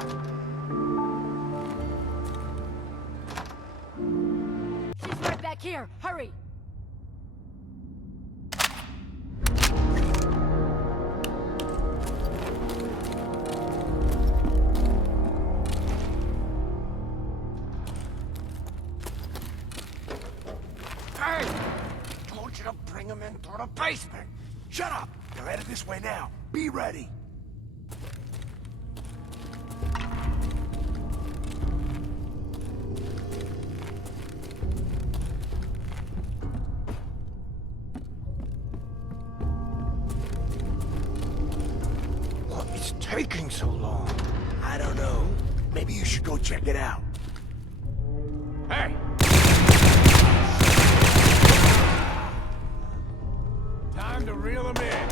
She's right back here. Hurry! Hey! Told you to bring him in through the basement! Shut up! They're headed this way now. Be ready! What's taking so long? I don't know. Maybe you should go check it out. Hey! Time to reel him in.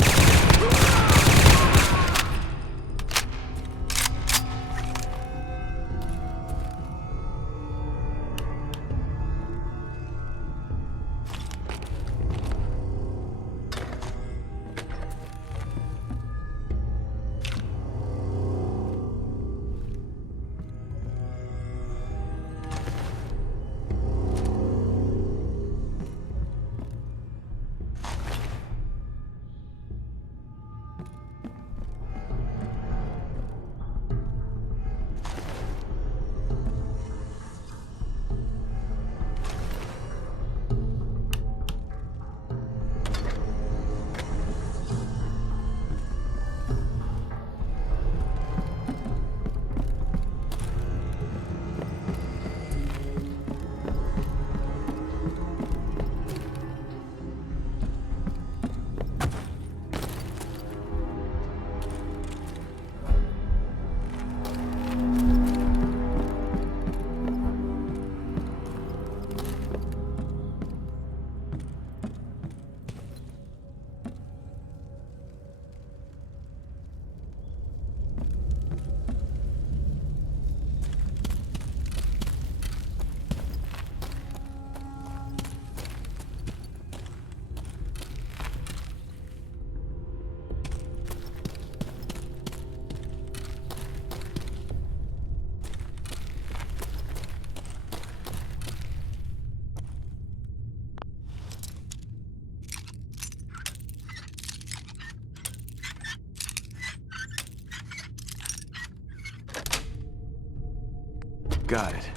Got it.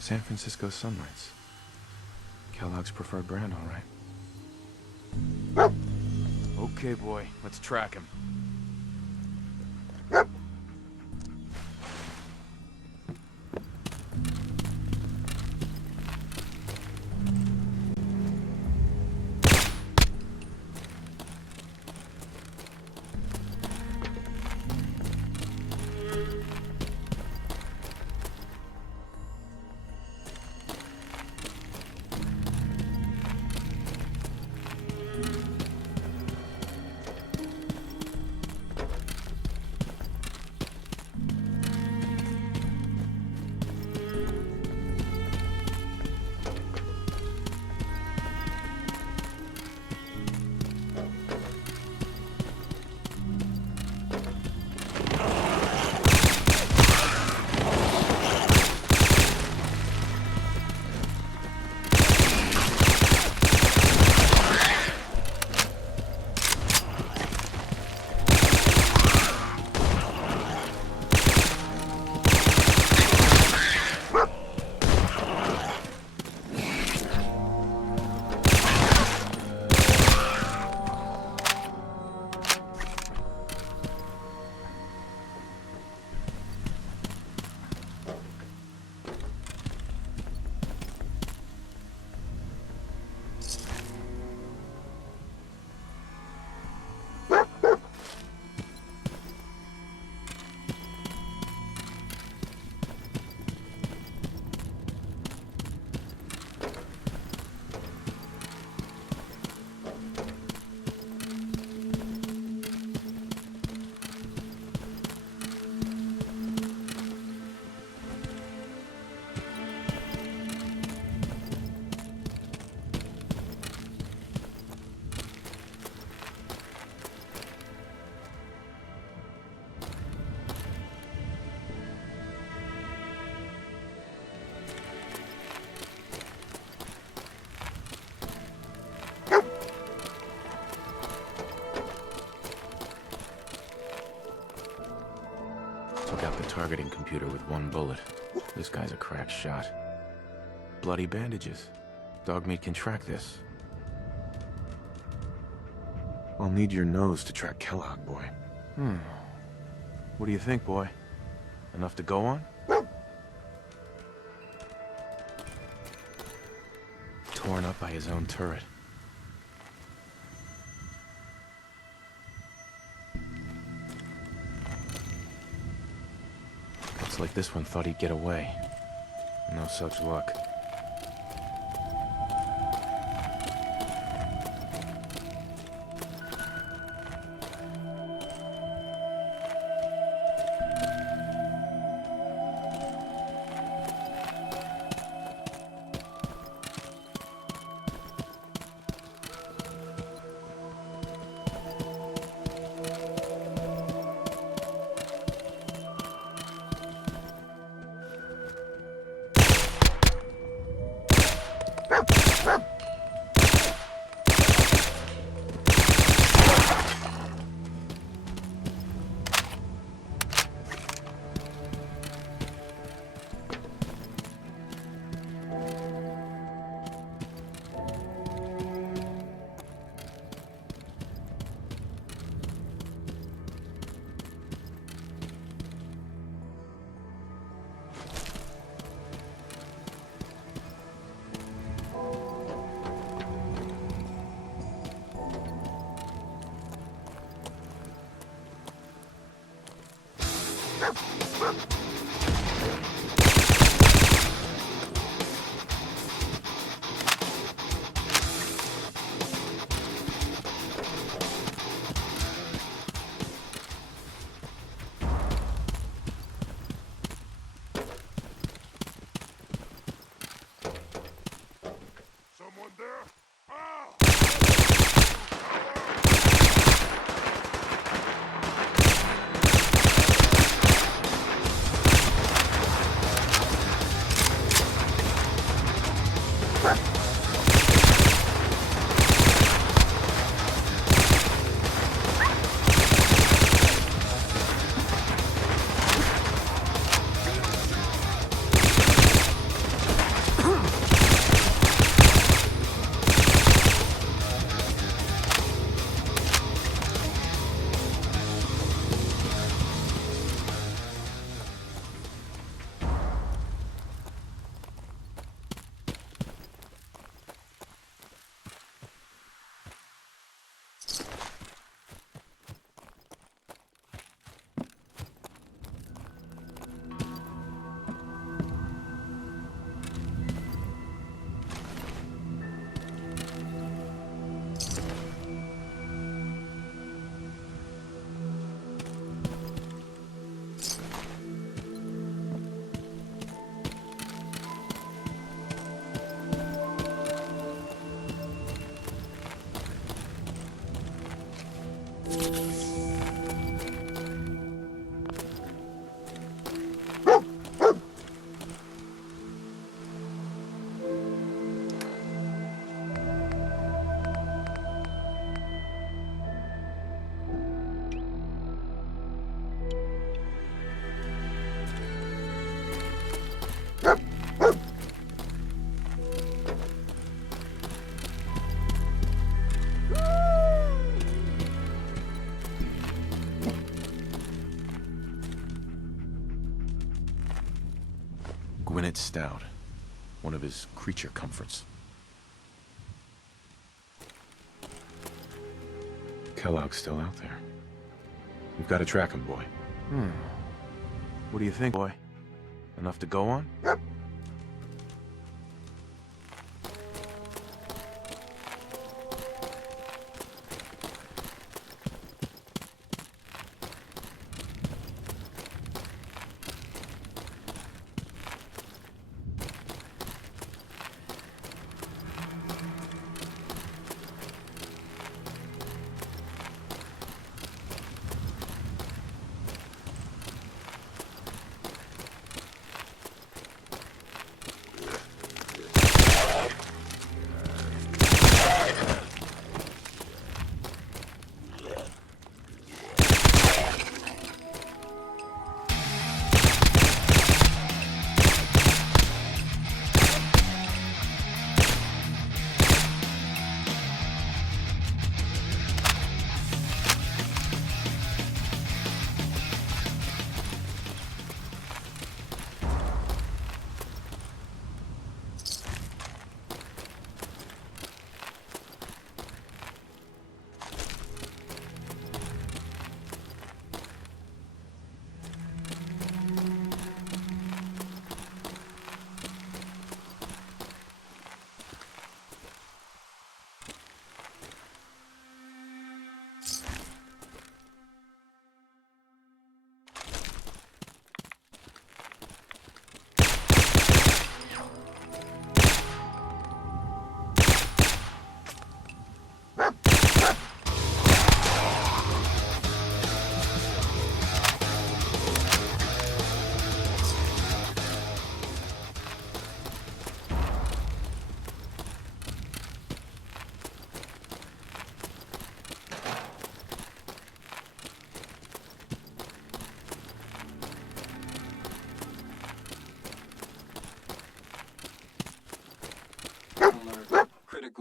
San Francisco Sunlights. Kellogg's preferred brand, all right. Okay, boy, let's track him. Took out the targeting computer with one bullet. This guy's a crack shot. Bloody bandages. Dogmeat can track this. I'll need your nose to track Kellogg, boy. What do you think, boy? Enough to go on? Torn up by his own turret. Looks like this one thought he'd get away. No such luck. Someone there? Ah! Gwyneth Stout. One of his creature comforts. Kellogg's still out there. We've got to track him, boy. What do you think, boy? Enough to go on?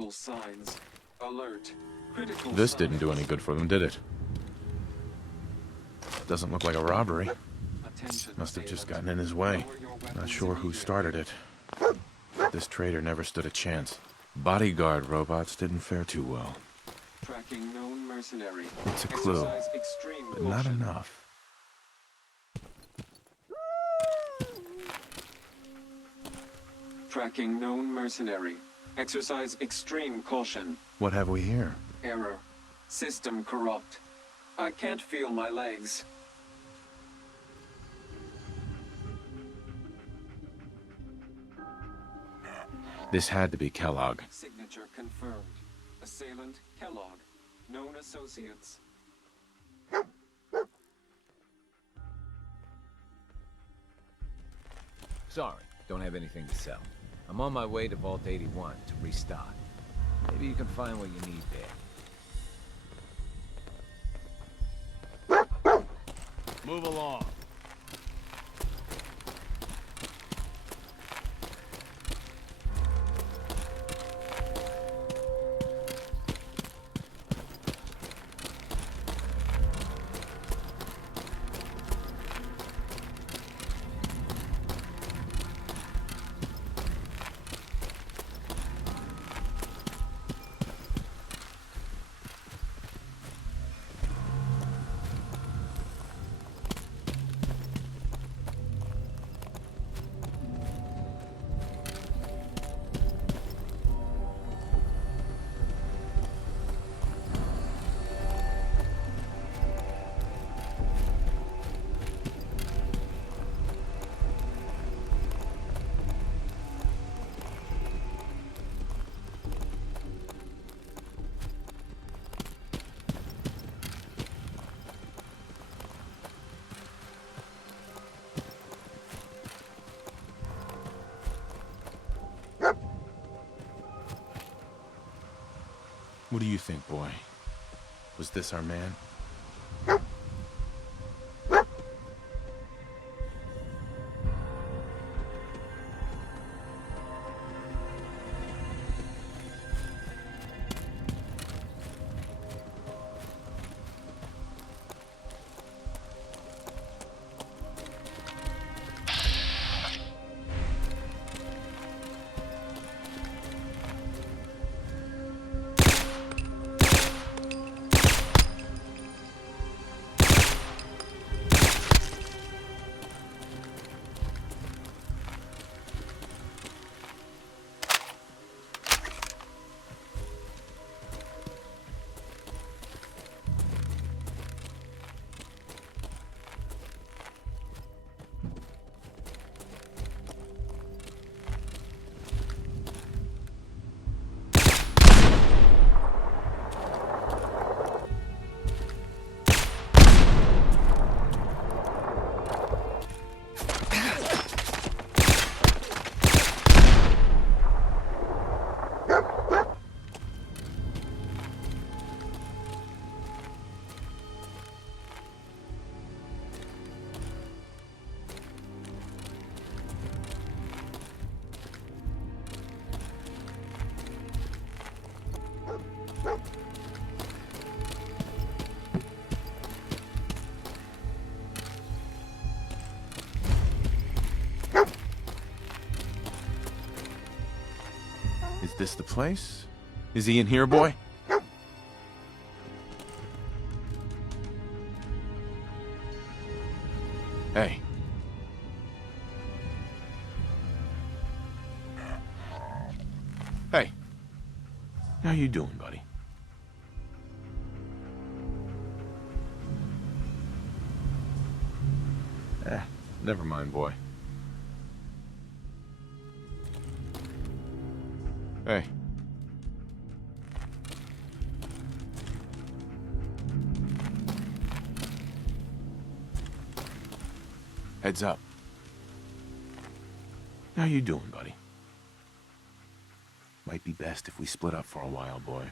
Vital signs. Alert. Critical This signs. didn't do any good for them, did it? Doesn't look like a robbery. Attention, Must have just assailant. gotten in his way. Lower your Not weapons sure who immediately. started it. This traitor never stood a chance. Bodyguard robots didn't fare too well. Tracking known mercenary. It's a clue, Exercise extreme but not caution. enough. Tracking known mercenary. Exercise extreme caution. What have we here? Error. System corrupt. I can't feel my legs. This had to be Kellogg. Signature confirmed. Assailant Kellogg. Known associates. Sorry, don't have anything to sell. I'm on my way to Vault 81 to restock. Maybe you can find what you need there. Move along. What do you think, boy? Was this our man? Is this the place? Is he in here, boy? Hey. Hey. How you doing, buddy? Never mind, boy. Hey. Heads up. How you doing, buddy? Might be best if we split up for a while, boy.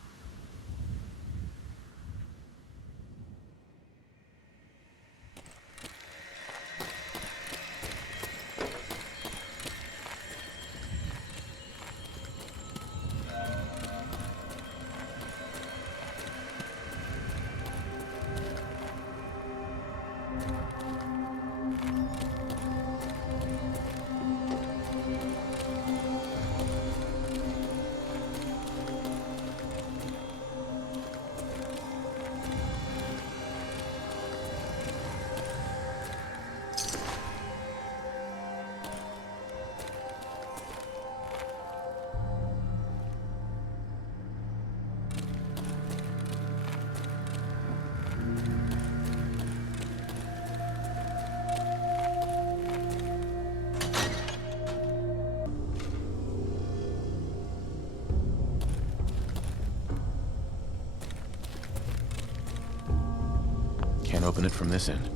Can't open it from this end.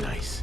Nice.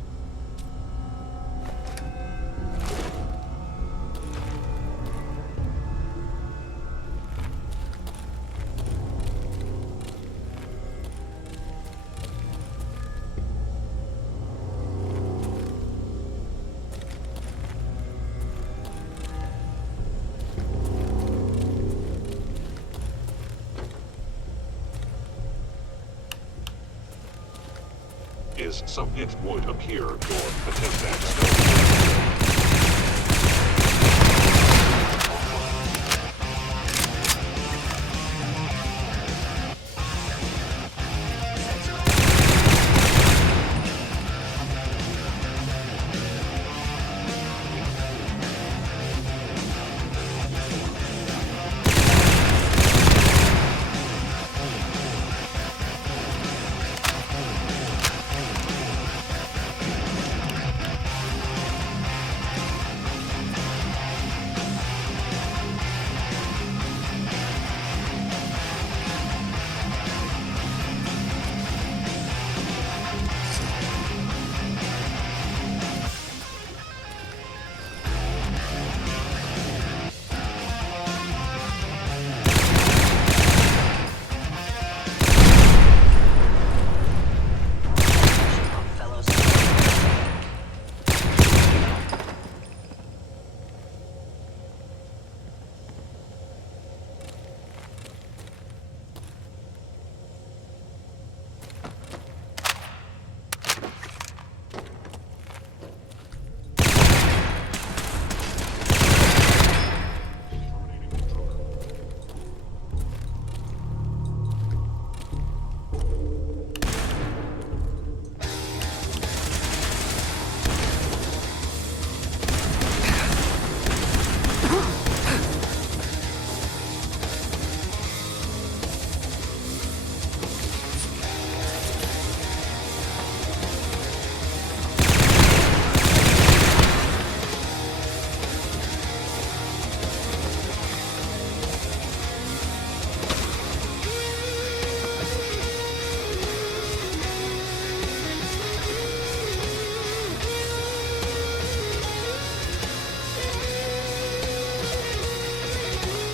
It would appear your attempt at stealth.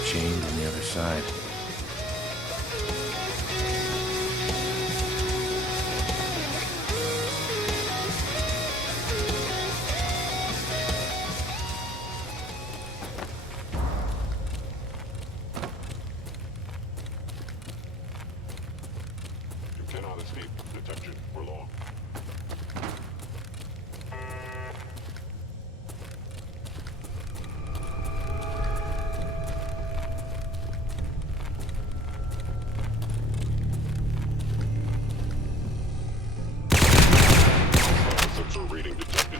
Chained on the other side. You cannot escape detection for long. Sensor reading detected.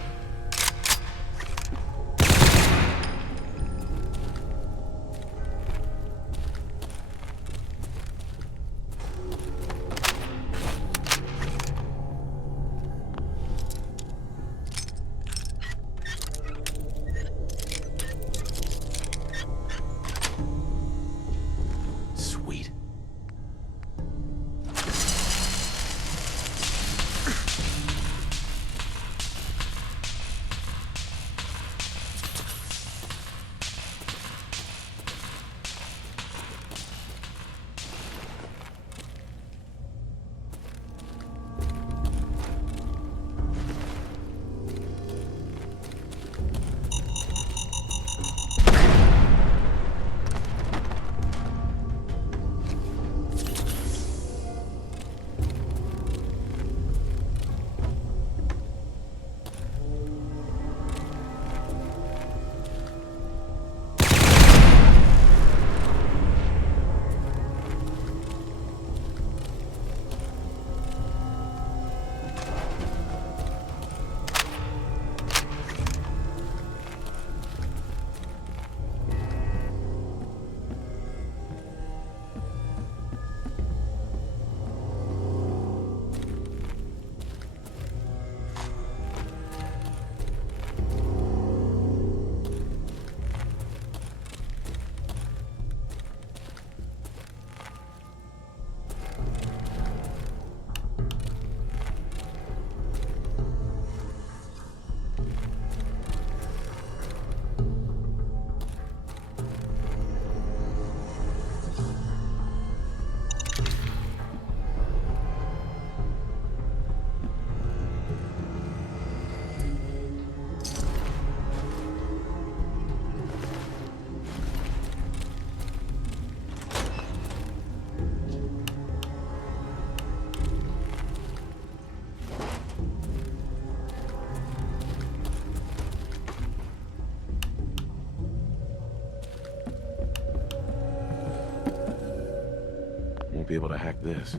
able to hack this.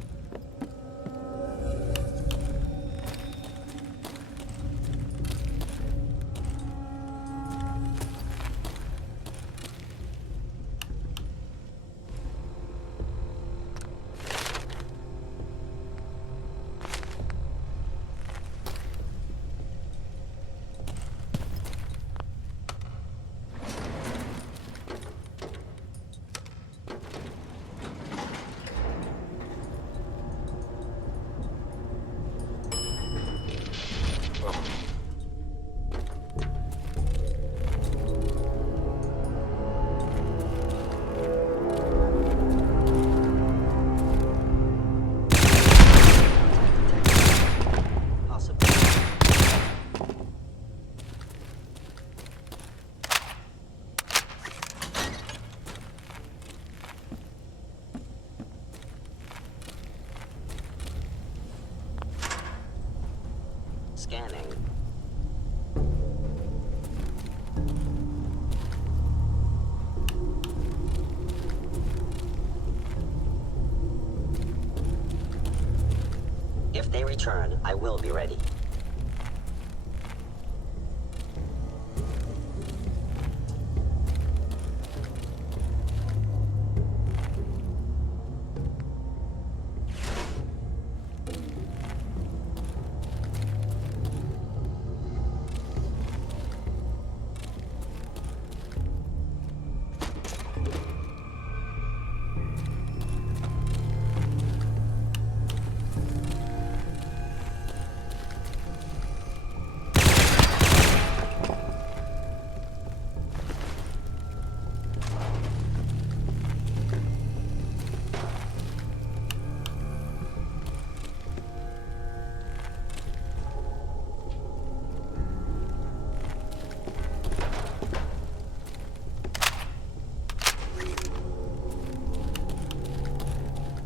Scanning. If they return, I will be ready.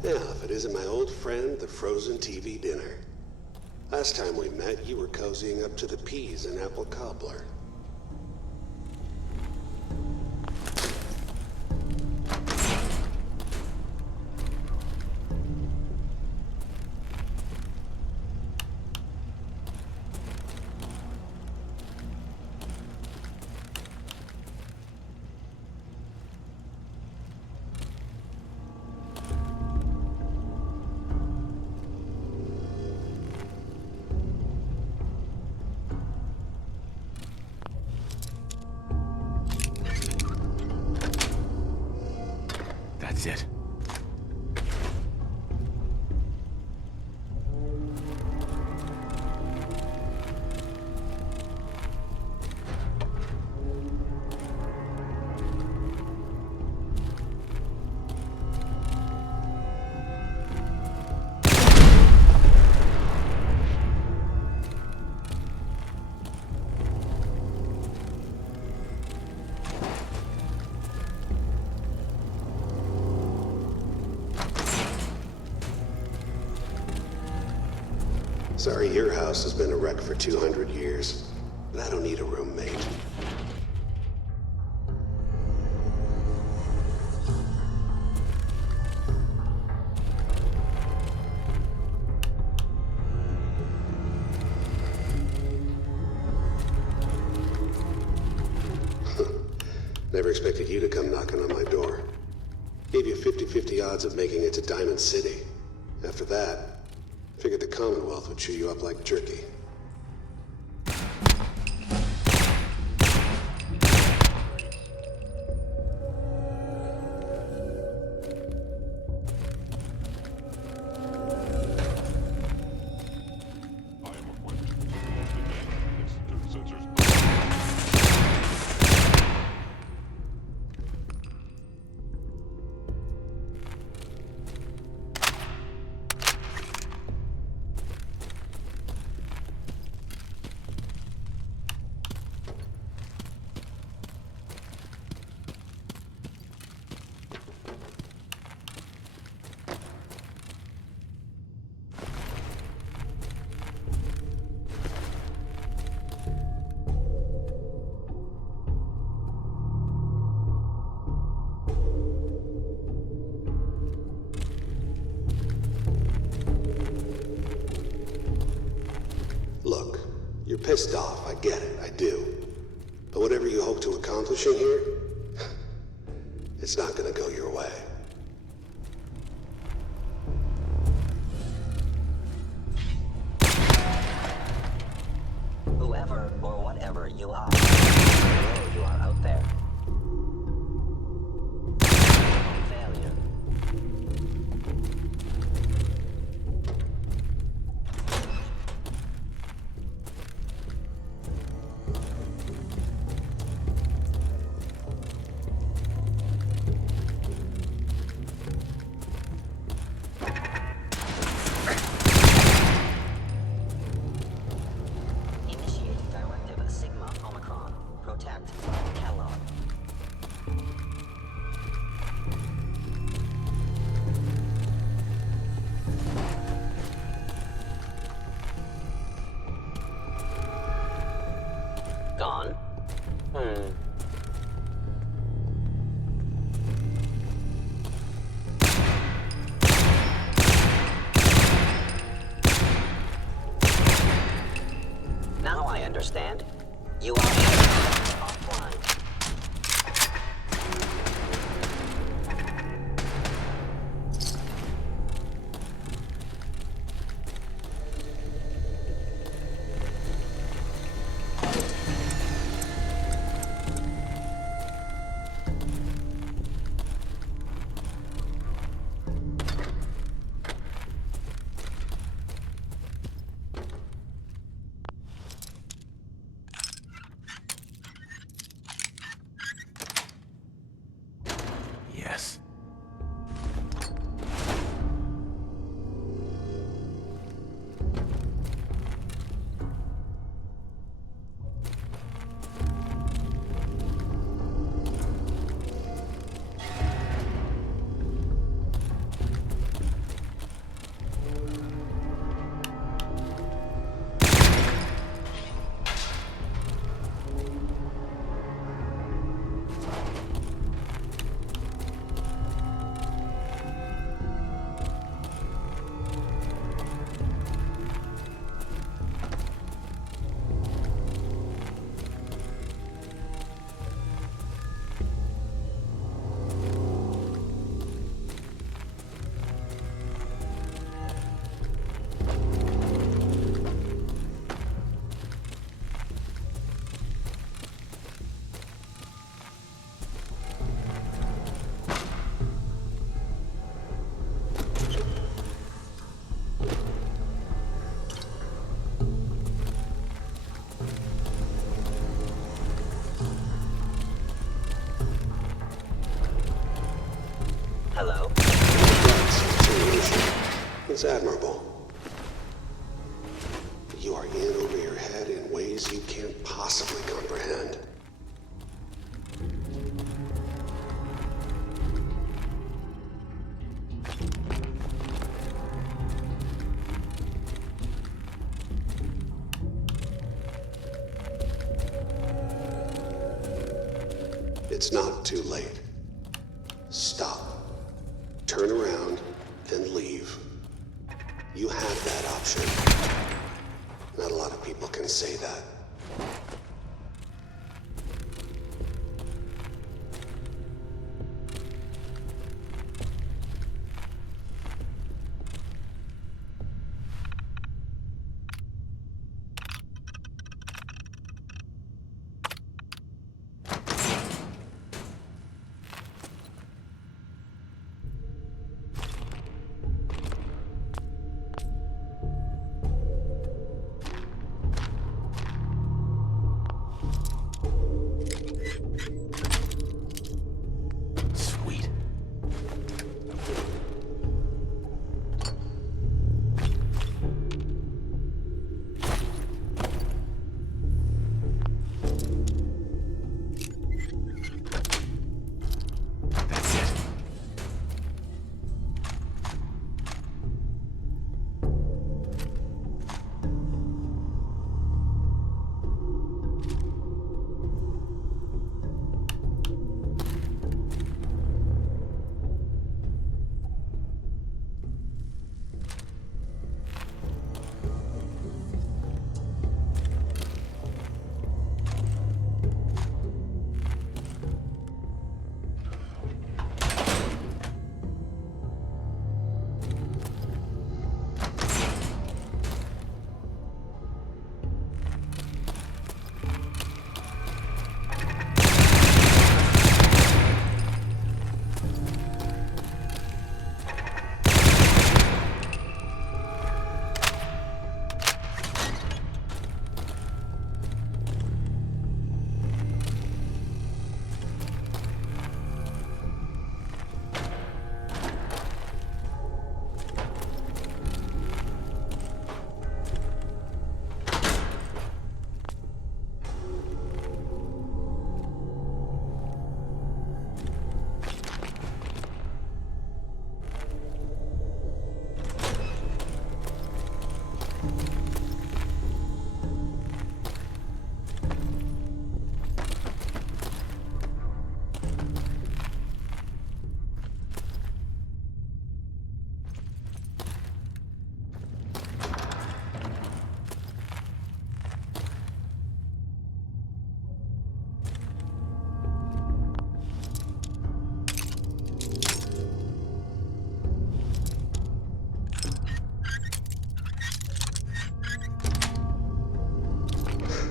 Yeah, if it isn't my old friend, the frozen TV dinner. Last time we met, you were cozying up to the peas and apple cobbler. That's it. Sorry your house has been a wreck for 200 years, but I don't need a roommate. Never expected you to come knocking on my door. Gave you 50-50 odds of making it to Diamond City. After that, figured the Commonwealth would chew you up like jerky. I am equipped. Institute sensors. pissed off, I get it, I do. But whatever you hope to accomplish in here, it's not gonna go your way. Whoever or whatever you are, I know you are out there. Failure. Initiate Directive Sigma Omicron. Protect Kellogg. Gone? Now I understand. You are offline. Yes. Hello? It's admirable. You are in over your head in ways you can't possibly comprehend. It's not too late. Stop. Turn around and leave. You have that option. Not a lot of people can say that.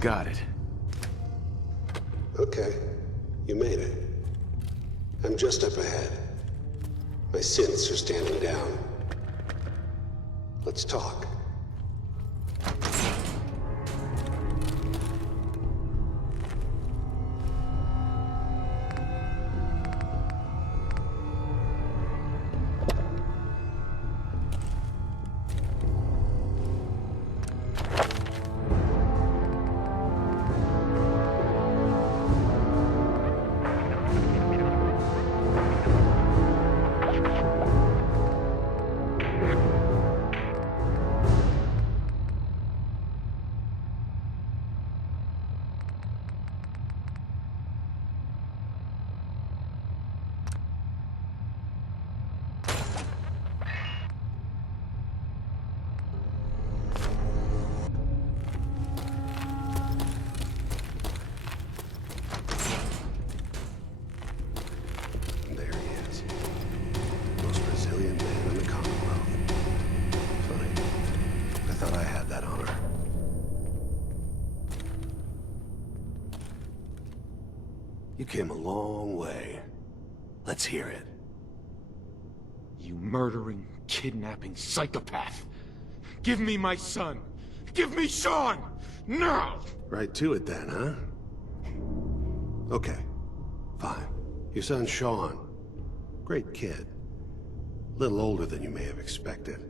got it. Okay, you made it. I'm just up ahead. My synths are standing down. Let's talk. There he is. Most resilient man in the Commonwealth. Funny. I thought I had that honor. You came a long way. Let's hear it. You murdering, kidnapping psychopath! Give me my son! Give me Sean! Now! Right to it then, huh? Okay. Fine. Your son Sean. Great kid. Little older than you may have expected.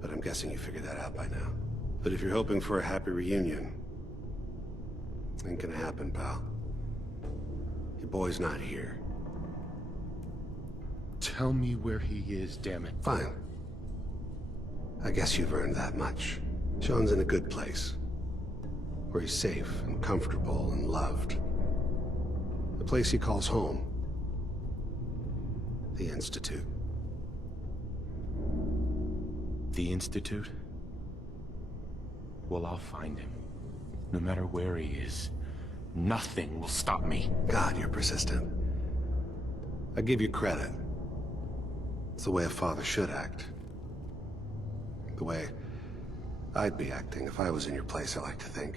But I'm guessing you figured that out by now. But if you're hoping for a happy reunion, ain't gonna happen, pal. Your boy's not here. Tell me where he is, damn it. Fine. I guess you've earned that much. Sean's in a good place. Where he's safe and comfortable and loved. The place he calls home. The Institute. The Institute? Well, I'll find him. No matter where he is. Nothing will stop me. God, you're persistent. I give you credit. It's the way a father should act. The way I'd be acting if I was in your place, I like to think.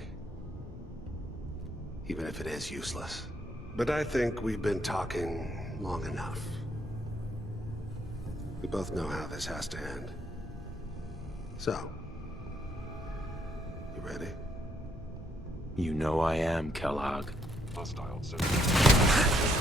Even if it is useless. But I think we've been talking long enough. We both know how this has to end. So, you ready? You know I am, Kellogg. Hostile sensors.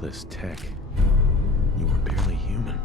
This tech. You were barely human.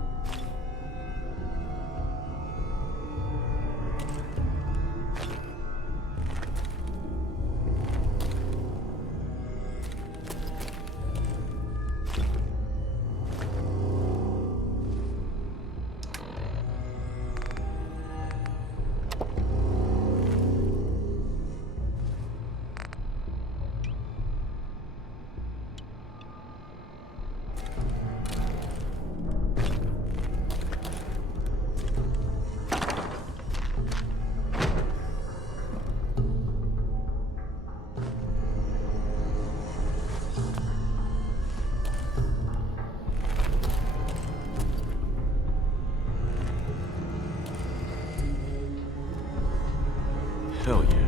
Hell yeah.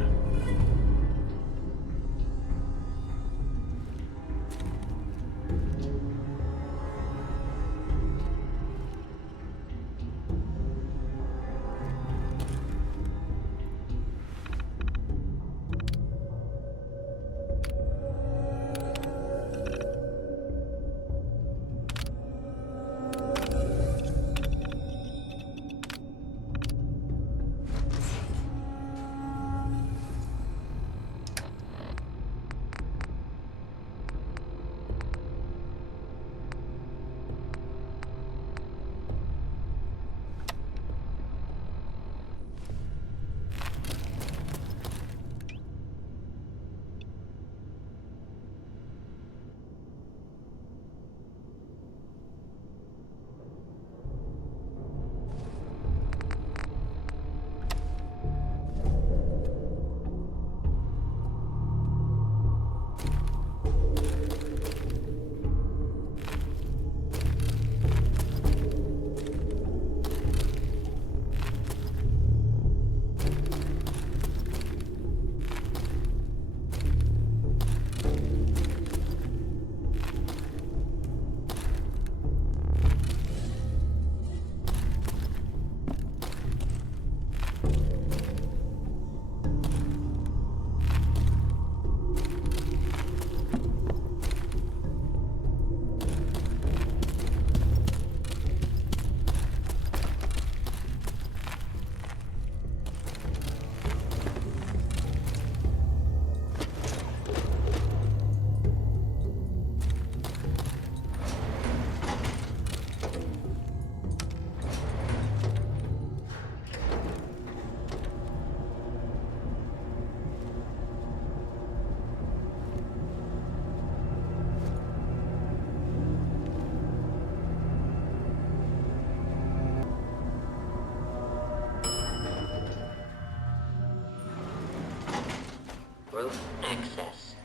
Roof access.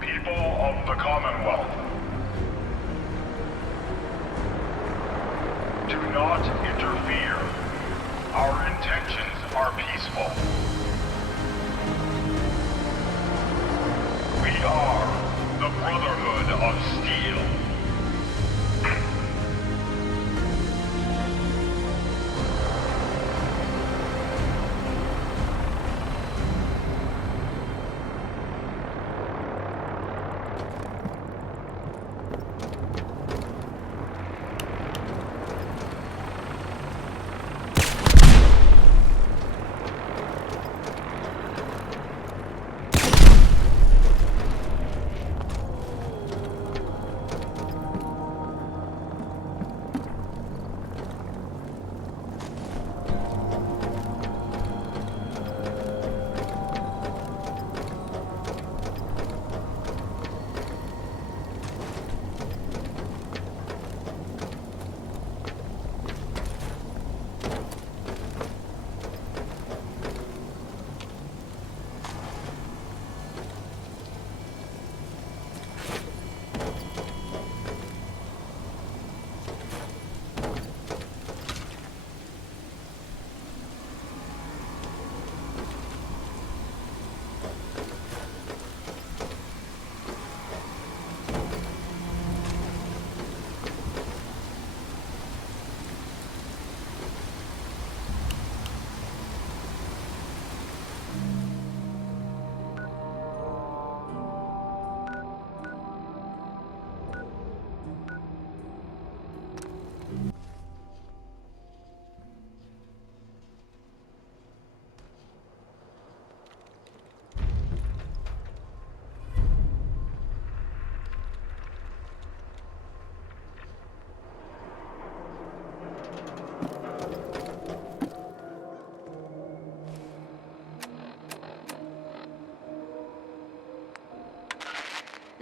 People of the Commonwealth, do not interfere. Our intentions are peaceful. We are the Brotherhood of Steel.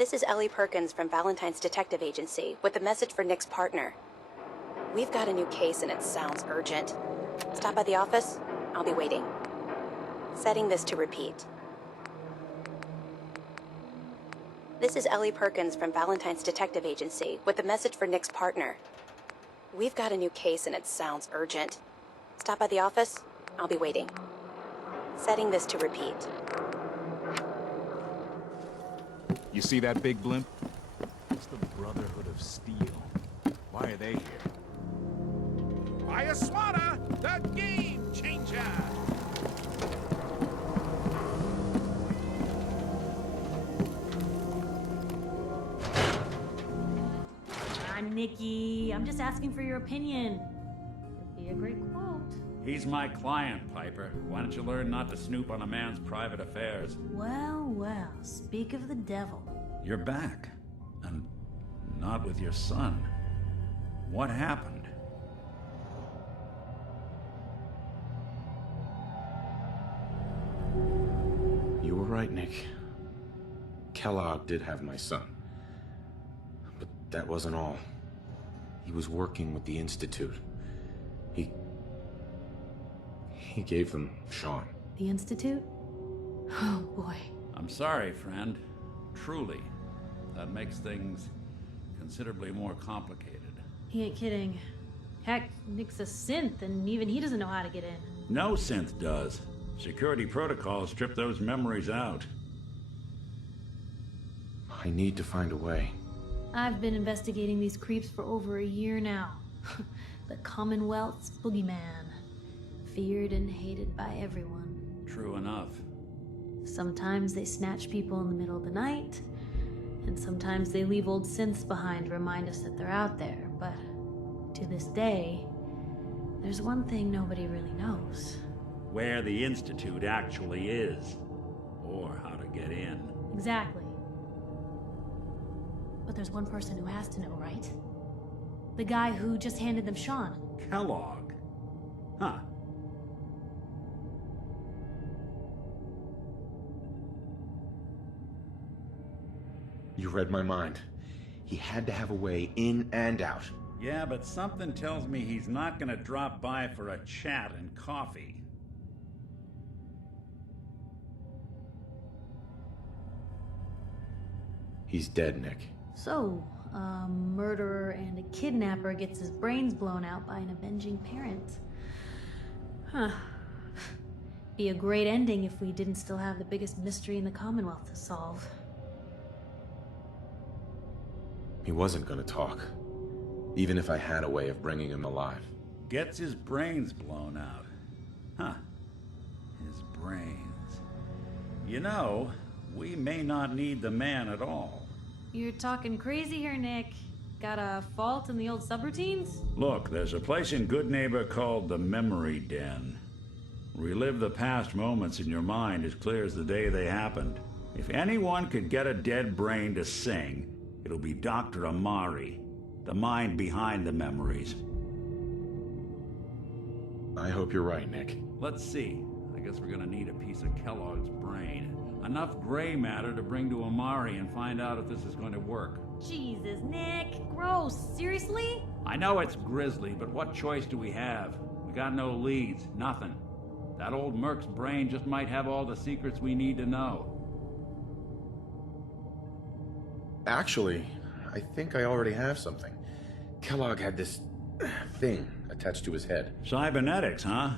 This is Ellie Perkins from Valentine's Detective Agency with a message for Nick's partner. We've got a new case and it sounds urgent. Stop by the office. I'll be waiting. Setting this to repeat. This is Ellie Perkins from Valentine's Detective Agency with a message for Nick's partner. We've got a new case and it sounds urgent. Stop by the office. I'll be waiting. Setting this to repeat. You see that big blimp? It's the Brotherhood of Steel. Why are they here? Fire swatter, the game changer! Nikki, I'm just asking for your opinion. It'd be a great quote. He's my client, Piper. Why don't you learn not to snoop on a man's private affairs? Well, well, speak of the devil. You're back. And not with your son. What happened? You were right, Nick. Kellogg did have my son. But that wasn't all. He was working with the Institute. He gave them Sean. The Institute? Oh, boy. I'm sorry, friend. Truly. That makes things considerably more complicated. He ain't kidding. Heck, Nick's a synth, and even he doesn't know how to get in. No synth does. Security protocols strip those memories out. I need to find a way. I've been investigating these creeps for over a year now. The Commonwealth's boogeyman. Feared and hated by everyone. True enough. Sometimes they snatch people in the middle of the night, and sometimes they leave old synths behind to remind us that they're out there. But to this day, there's one thing nobody really knows. Where the Institute actually is. Or how to get in. Exactly. But there's one person who has to know, right? The guy who just handed them Sean. Kellogg. Huh. You read my mind. He had to have a way in and out. Yeah, but something tells me he's not gonna drop by for a chat and coffee. He's dead, Nick. So, a murderer and a kidnapper gets his brains blown out by an avenging parent. Huh. Be a great ending if we didn't still have the biggest mystery in the Commonwealth to solve. He wasn't gonna talk. Even if I had a way of bringing him alive. Gets his brains blown out. Huh. His brains. You know, we may not need the man at all. You're talking crazy here, Nick. Got a fault in the old subroutines? Look, there's a place in Good Neighbor called the Memory Den. Relive the past moments in your mind as clear as the day they happened. If anyone could get a dead brain to sing, it'll be Dr. Amari, the mind behind the memories. I hope you're right, Nick. Let's see. I guess we're gonna need a piece of Kellogg's brain. Enough gray matter to bring to Amari and find out if this is going to work. Jesus, Nick. Gross. Seriously? I know it's grisly, but what choice do we have? We got no leads, nothing. That old Merc's brain just might have all the secrets we need to know. Actually, I think I already have something. Kellogg had this thing attached to his head. Cybernetics, huh?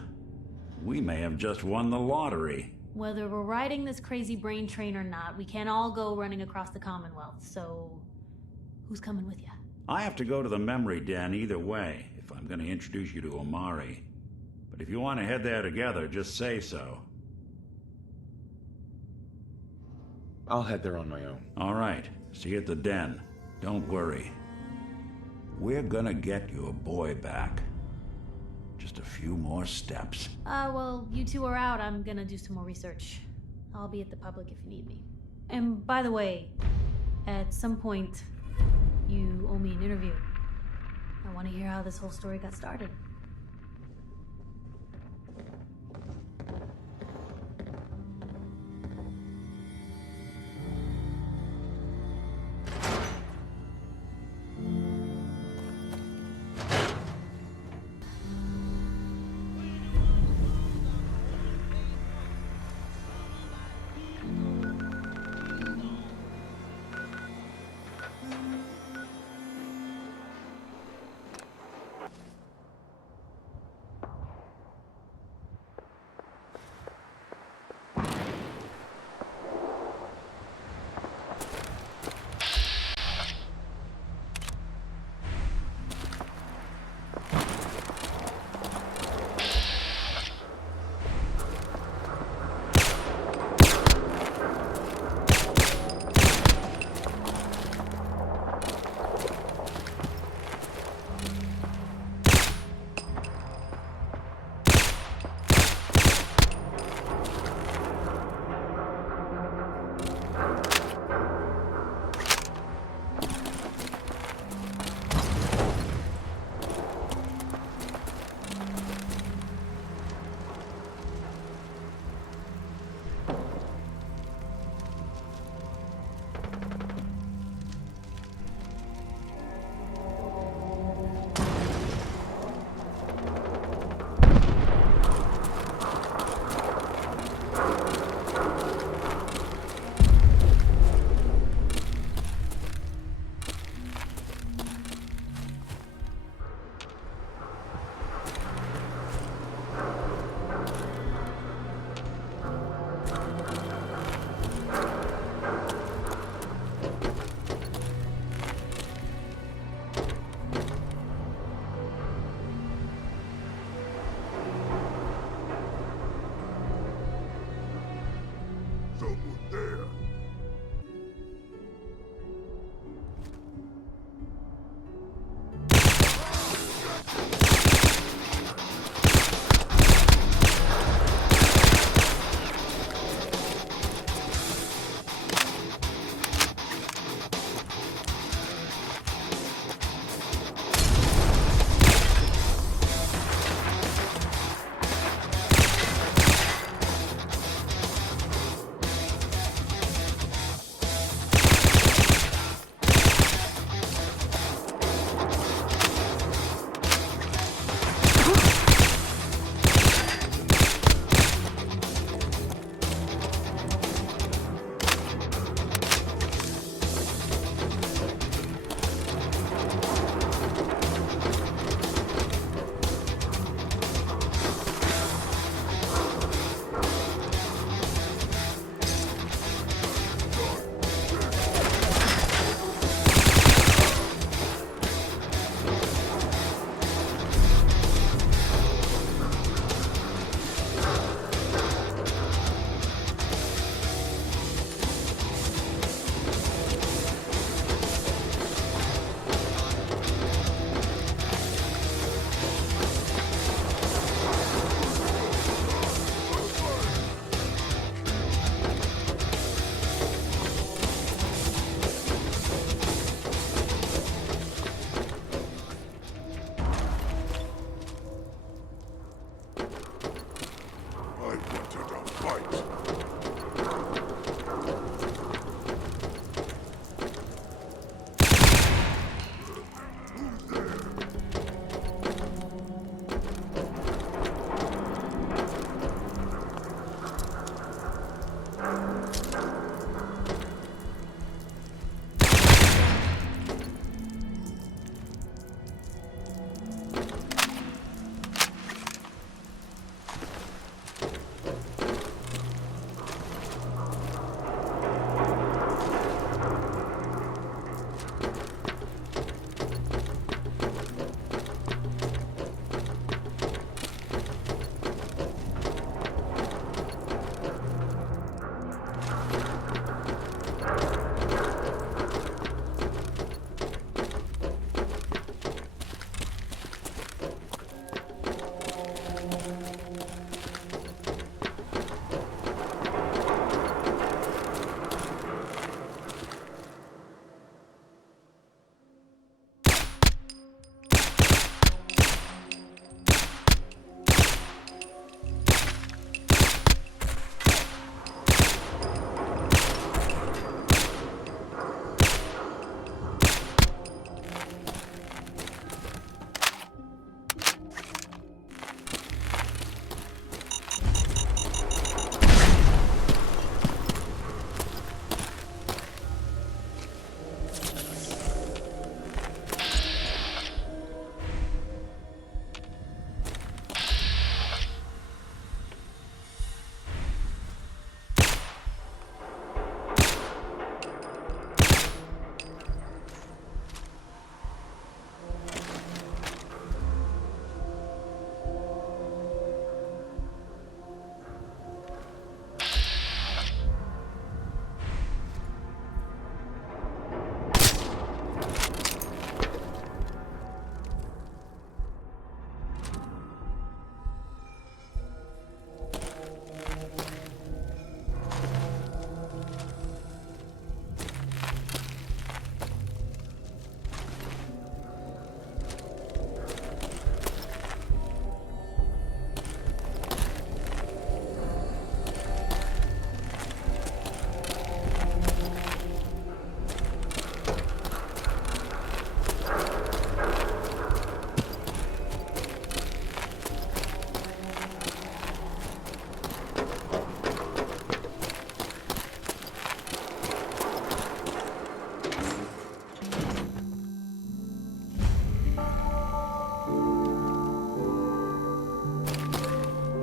We may have just won the lottery. Whether we're riding this crazy brain train or not, we can't all go running across the Commonwealth, so who's coming with you? I have to go to the Memory Den either way, if I'm going to introduce you to Amari. But if you want to head there together, just say so. I'll head there on my own. All right. See you at the Den. Don't worry. We're gonna get your boy back. Just a few more steps. Well, you two are out. I'm gonna do some more research. I'll be at the public if you need me. And by the way, at some point, you owe me an interview. I want to hear how this whole story got started.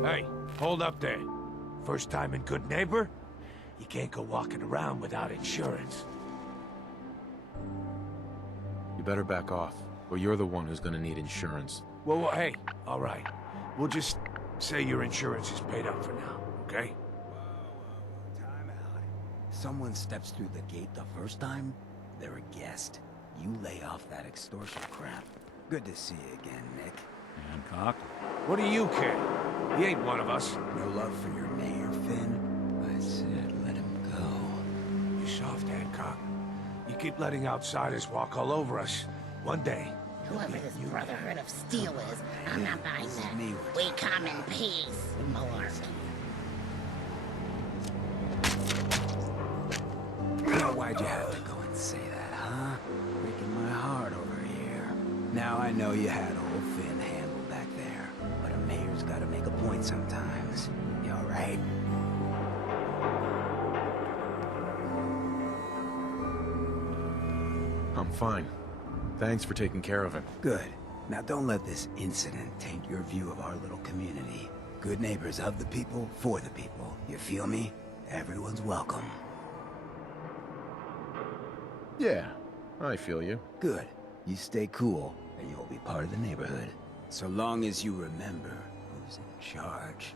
Hey, hold up there. First time in Good Neighbor? You can't go walking around without insurance. You better back off, or you're the one who's gonna need insurance. Well, hey, all right. We'll just say your insurance is paid up for now, okay? Time out. Someone steps through the gate the first time, they're a guest. You lay off that extortion crap. Good to see you again, Nick. Hancock? What do you care? He ain't one of us. No love for your mayor, Finn? I said let him go. You soft, Hancock. You keep letting outsiders walk all over us. One day, Whoever this Brotherhood of Steel is, I'm not buying that. We come in peace, malarkey. Why'd you have to go and say that, huh? Breaking my heart over here. Now I know you had old Finn handled back there, but a mayor's gotta make a point sometimes. You alright? I'm fine. Thanks for taking care of him. Good. Now don't let this incident taint your view of our little community. Good neighbors of the people, for the people. You feel me? Everyone's welcome. Yeah, I feel you. Good. You stay cool, and you'll be part of the neighborhood. So long as you remember who's in charge.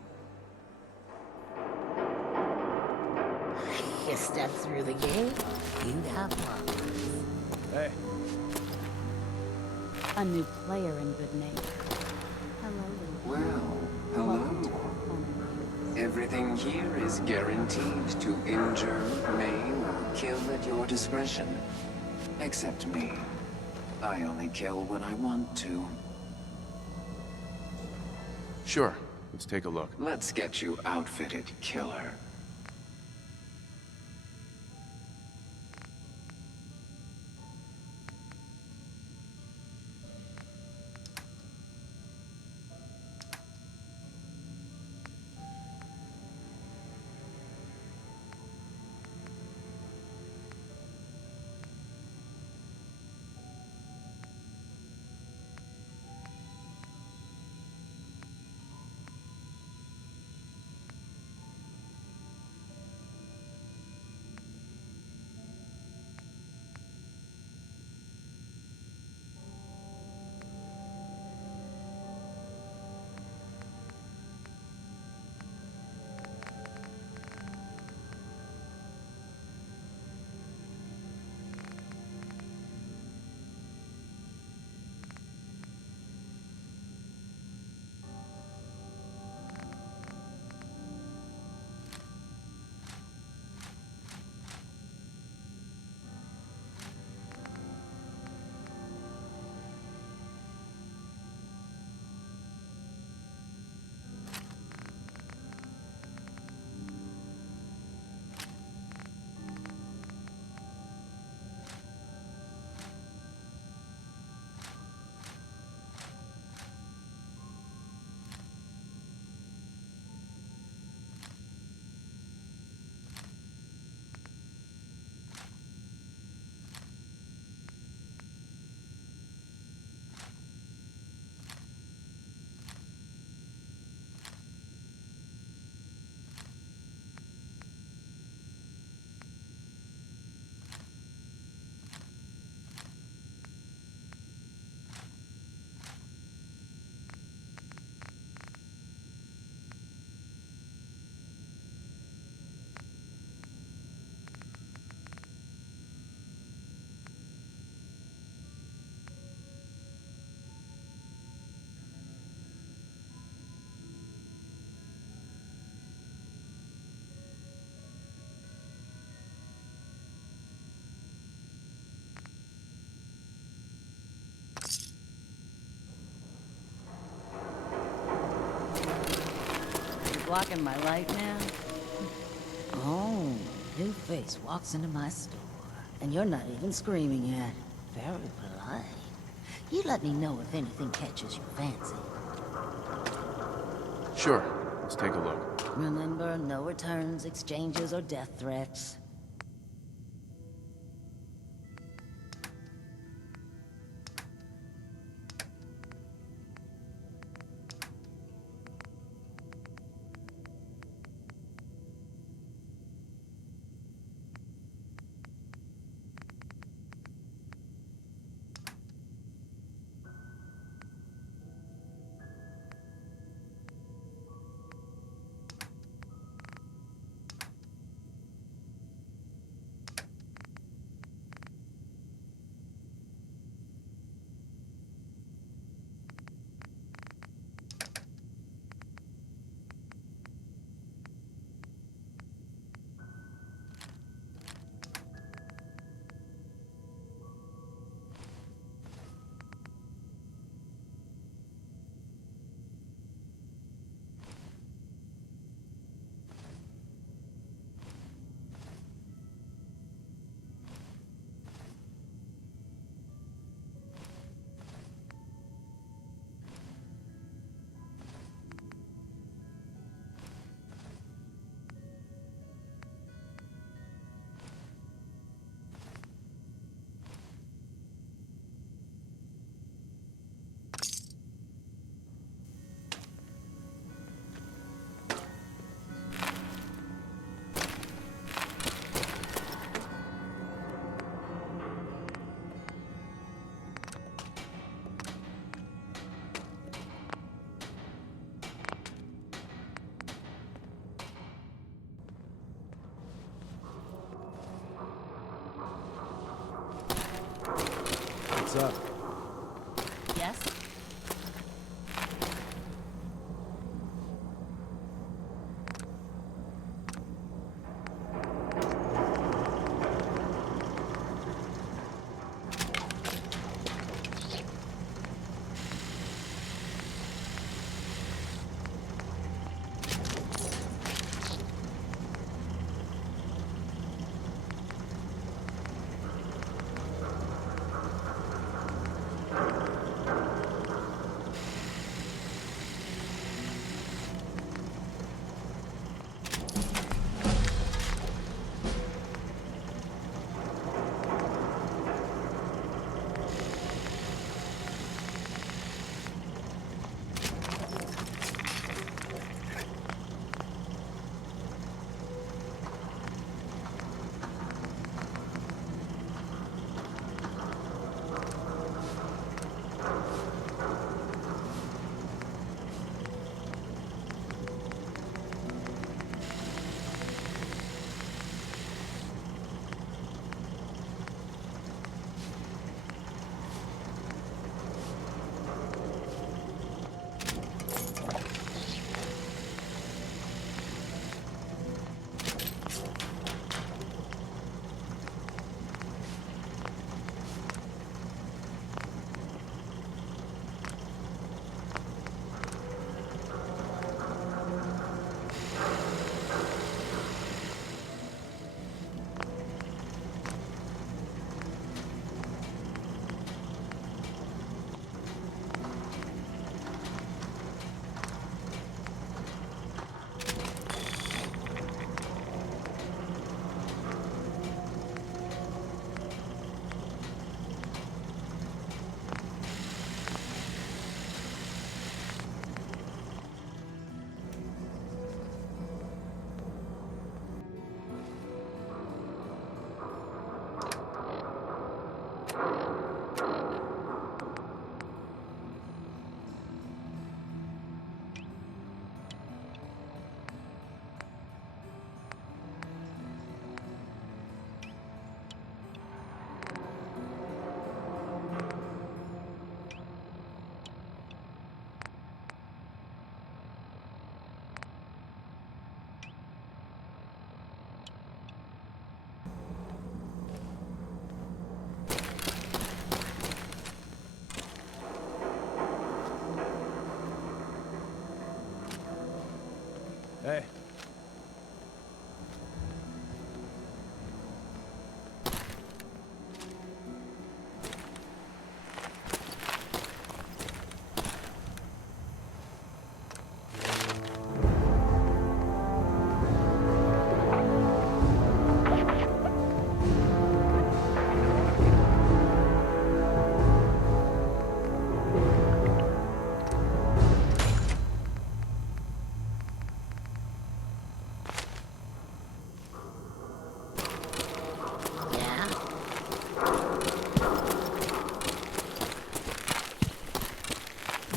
You step through the gate, you have luck. Hey. A new player in Good Neighbor. Hello. Well, hello. Everything here is guaranteed to injure, maim, or kill at your discretion. Except me. I only kill when I want to. Sure, let's take a look. Let's get you outfitted, killer. blocking my light now? Oh, new face walks into my store. And you're not even screaming yet. Very polite. You let me know if anything catches your fancy. Sure, let's take a look. Remember, no returns, exchanges, or death threats. What's up? Yes?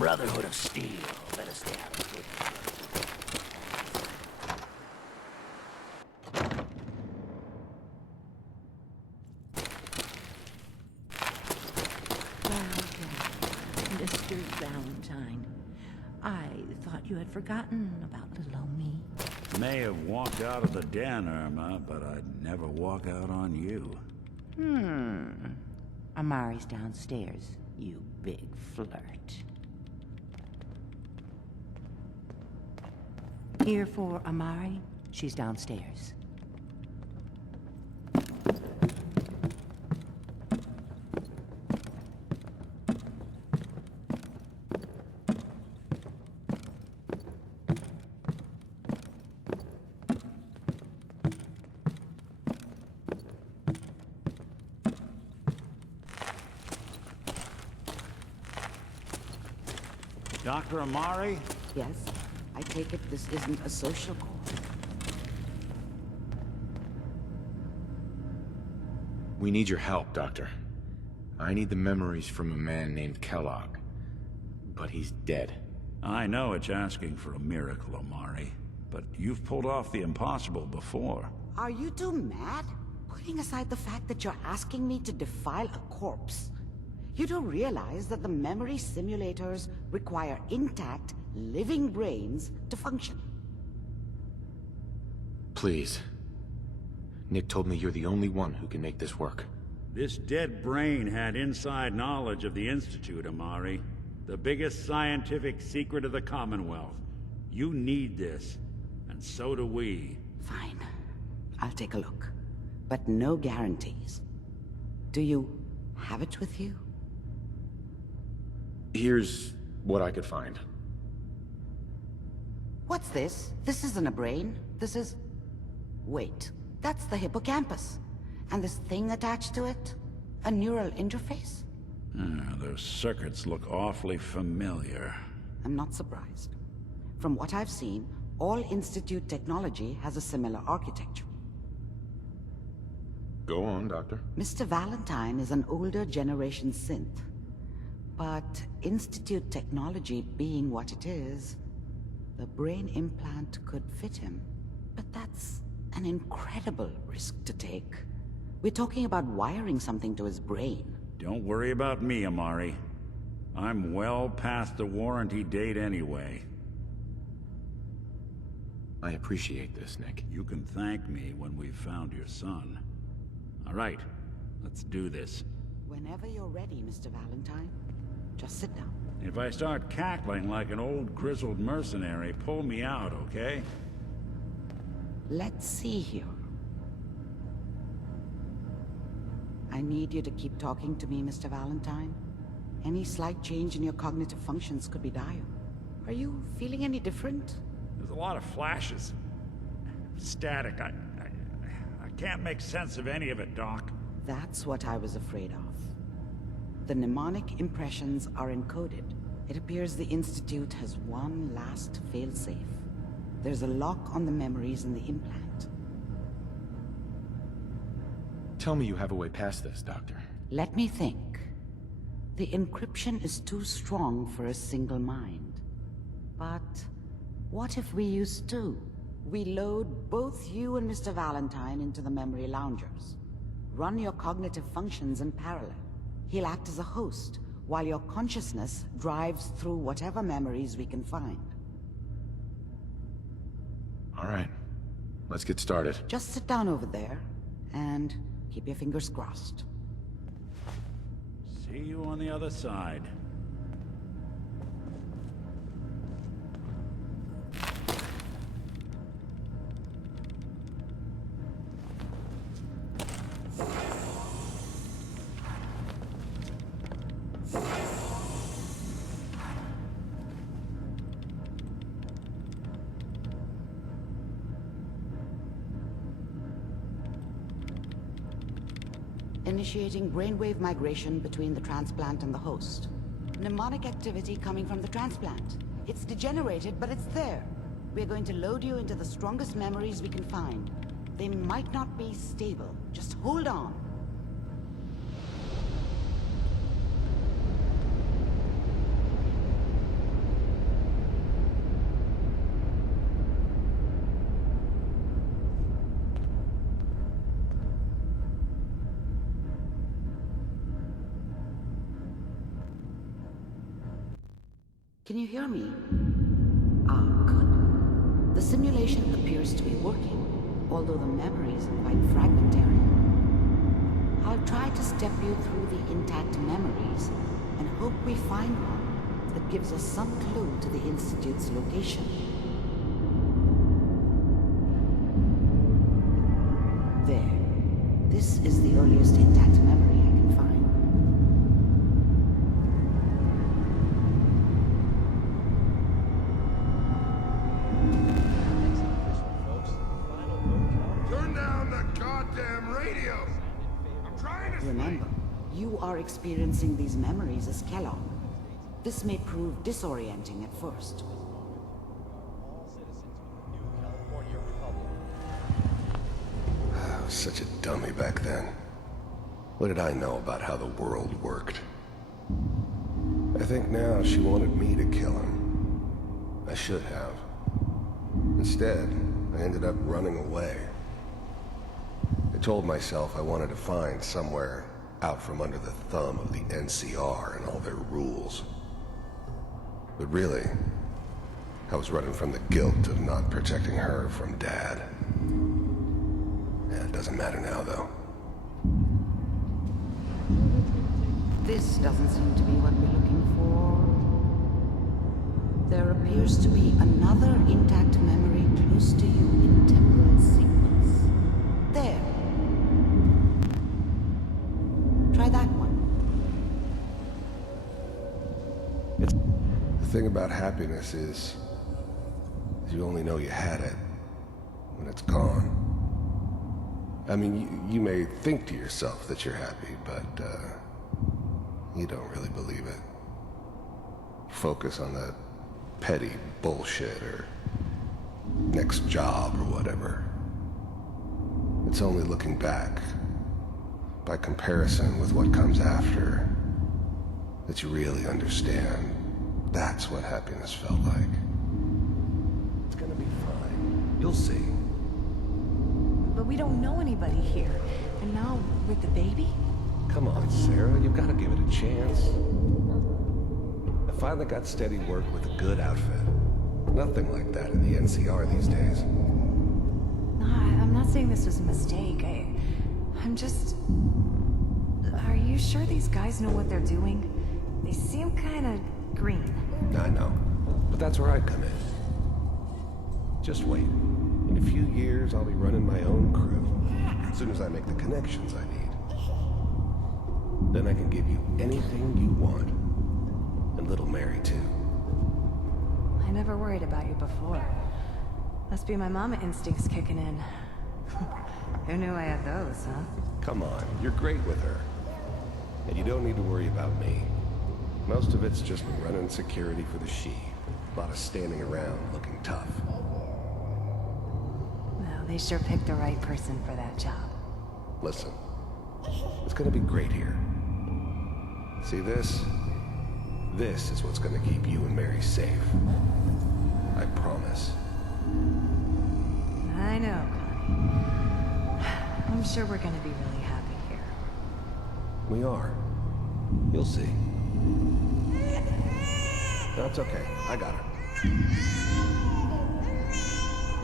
Brotherhood of Steel. Better stay out of it. Mr. Valentine, I thought you had forgotten about little old me. May have walked out of the den, Irma, but I'd never walk out on you. Amari's downstairs, you big flirt. Here for Amari? She's downstairs. Dr. Amari? Yes? I take it this isn't a social call. We need your help, Doctor. I need the memories from a man named Kellogg. But he's dead. I know it's asking for a miracle, Amari, but you've pulled off the impossible before. Are you two mad? Putting aside the fact that you're asking me to defile a corpse, you do realize that the memory simulators require intact, living brains to function. Please. Nick told me you're the only one who can make this work. This dead brain had inside knowledge of the Institute, Amari. The biggest scientific secret of the Commonwealth. You need this, and so do we. Fine. I'll take a look. But no guarantees. Do you have it with you? Here's what I could find. What's this? This isn't a brain. This is... Wait. That's the hippocampus. And this thing attached to it? A neural interface? Those circuits look awfully familiar. I'm not surprised. From what I've seen, all Institute technology has a similar architecture. Go on, Doctor. Mr. Valentine is an older generation synth. But Institute technology being what it is, the brain implant could fit him. But that's an incredible risk to take. We're talking about wiring something to his brain. Don't worry about me, Amari. I'm well past the warranty date anyway. I appreciate this, Nick. You can thank me when we've found your son. All right, let's do this. Whenever you're ready, Mr. Valentine. Just sit down. If I start cackling like an old grizzled mercenary, pull me out, okay? Let's see here. I need you to keep talking to me, Mr. Valentine. Any slight change in your cognitive functions could be dire. Are you feeling any different? There's a lot of flashes. Static. I can't make sense of any of it, Doc. That's what I was afraid of. The mnemonic impressions are encoded. It appears the Institute has one last failsafe. There's a lock on the memories in the implant. Tell me you have a way past this, Doctor. Let me think. The encryption is too strong for a single mind. But what if we use two? We load both you and Mr. Valentine into the memory loungers. Run your cognitive functions in parallel. He'll act as a host, while your consciousness drives through whatever memories we can find. All right. Let's get started. Just sit down over there, and keep your fingers crossed. See you on the other side. Initiating brainwave migration between the transplant and the host. Mnemonic activity coming from the transplant. It's degenerated, but it's there. We're going to load you into the strongest memories we can find. They might not be stable. Just hold on. Can you hear me? Ah, good. The simulation appears to be working, although the memories are quite fragmentary. I'll try to step you through the intact memories and hope we find one that gives us some clue to the Institute's location. There. This is the earliest intact memory I can find. Turn down the goddamn radio! I'm trying to Remember, you are experiencing these memories as Kellogg. This may prove disorienting at first. I was such a dummy back then. What did I know about how the world worked? I think now she wanted me to kill him. I should have. Instead, I ended up running away. I told myself I wanted to find somewhere out from under the thumb of the NCR and all their rules. But really, I was running from the guilt of not protecting her from Dad. Yeah, it doesn't matter now, though. This doesn't seem to be what we're looking for. There appears to be another intact memory close to you in temporal sequence. There. Try that one. The thing about happiness is you only know you had it when it's gone. I mean, you may think to yourself that you're happy, but you don't really believe it. Focus on that petty bullshit or next job or whatever. It's only looking back, by comparison with what comes after, that you really understand that's what happiness felt like. It's gonna be fine. You'll see. But we don't know anybody here. And now, with the baby? Come on, Sarah, you've got to give it a chance. I finally got steady work with a good outfit. Nothing like that in the NCR these days. No, I'm not saying this was a mistake. I'm just... Are you sure these guys know what they're doing? They seem kind of green. I know, but that's where I come in. Just wait. In a few years, I'll be running my own crew. As soon as I make the connections I need. Then I can give you anything you want. And little Mary, too. I never worried about you before. Must be my mama instincts kicking in. Who knew I had those, huh? Come on, you're great with her. And you don't need to worry about me. Most of it's just running security for the she. A lot of standing around looking tough. Well, they sure picked the right person for that job. Listen, it's gonna be great here. See this? This is what's gonna keep you and Mary safe. I promise. I know, Connie. I'm sure we're gonna be really happy here. We are. You'll see. That's okay. I got her.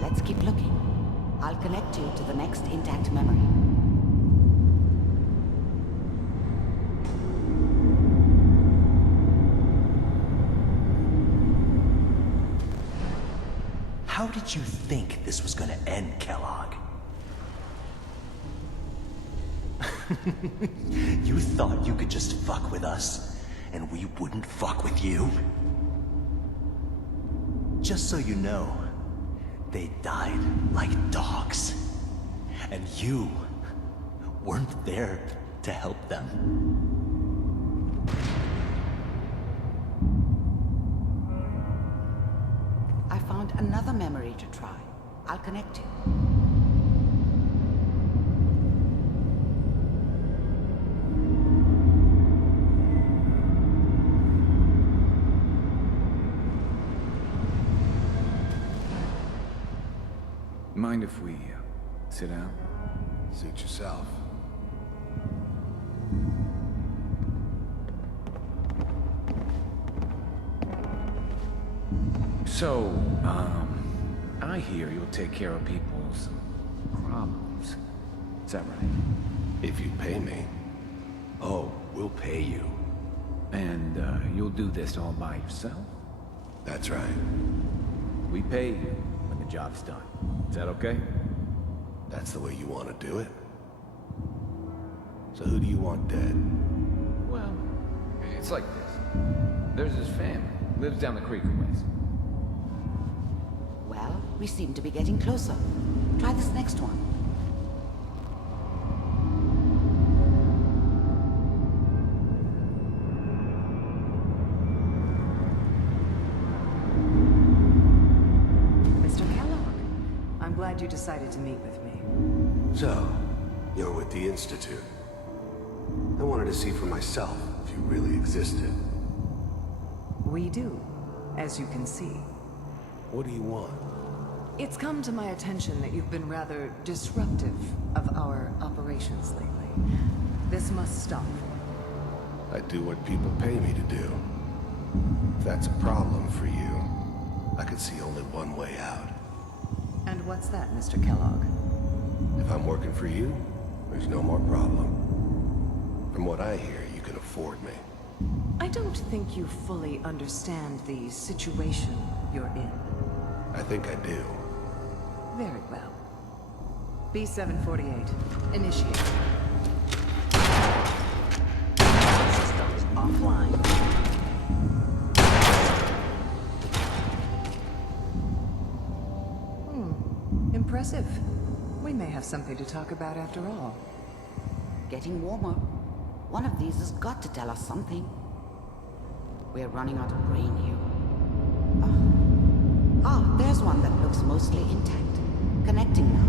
Let's keep looking. I'll connect you to the next intact memory. How did you think this was gonna end, Kellogg? You thought you could just fuck with us, and we wouldn't fuck with you? Just so you know, they died like dogs. And you weren't there to help them. I found another memory to try. I'll connect you. Mind if we sit down? Suit yourself. So, I hear you'll take care of people's problems. Is that right? If you pay me. Oh, we'll pay you. And, you'll do this all by yourself? That's right. We pay you when the job's done. Is that okay? That's the way you want to do it? So who do you want dead? Well, it's like this. There's his family. Lives down the creek a ways. Well, we seem to be getting closer. Try this next one. Mr. Kellogg, I'm glad you decided to meet with me. So, you're with the Institute. I wanted to see for myself if you really existed. We do, as you can see. What do you want? It's come to my attention that you've been rather disruptive of our operations lately. This must stop. I do what people pay me to do. If that's a problem for you, I could see only one way out. And what's that, Mr. Kellogg? If I'm working for you, there's no more problem. From what I hear, you can afford me. I don't think you fully understand the situation you're in. I think I do. Very well. B-748, initiate. Systems offline. Impressive. We may have something to talk about after all. Getting warmer. One of these has got to tell us something. We're running out of brain here. There's one that looks mostly intact. Connecting now.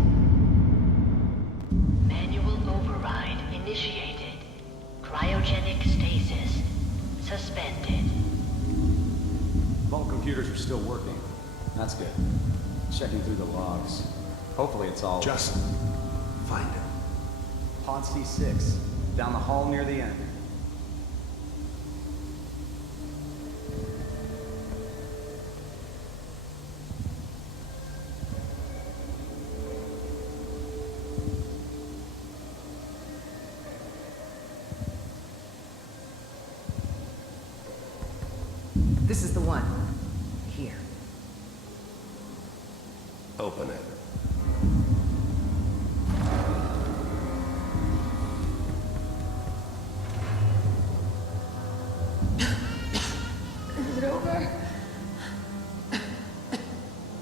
Manual override initiated. Cryogenic stasis suspended. Vault computers are still working. That's good. Checking through the logs. Hopefully it's all... Just find him. Pod C6. Down the hall near the end. This is the one. Here. Open it. Is it over?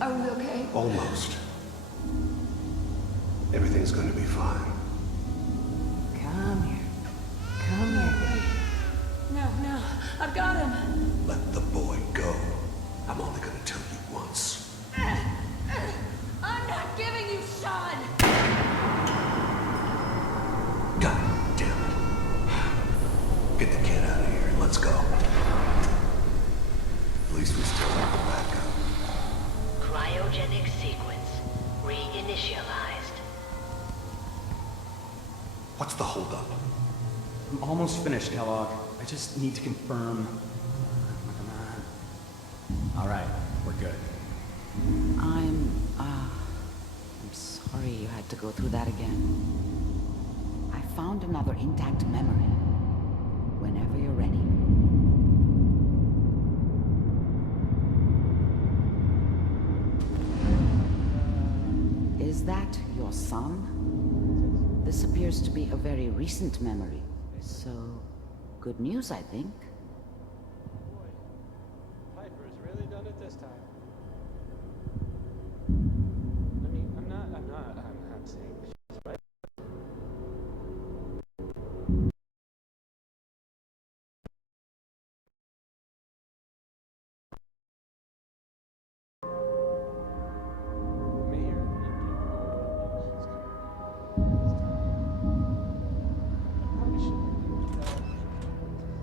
Are we okay? Almost. Everything's going to be fine. Come here. Come here. No, I've got him. Let the boy go. I'm only going to tell you once. I'm not giving you Sean! God damn it. Get the kid out of here and let's go. At least we still have the backup. Cryogenic sequence reinitialized. What's the holdup? I'm almost finished, Kellogg. I just need to confirm. All right, we're good. I'm sorry you had to go through that again. I found another intact memory. Whenever you're ready. Is that your son? This appears to be a very recent memory. So, good news, I think. Piper's really done it this time. I mean, I'm not saying she's right.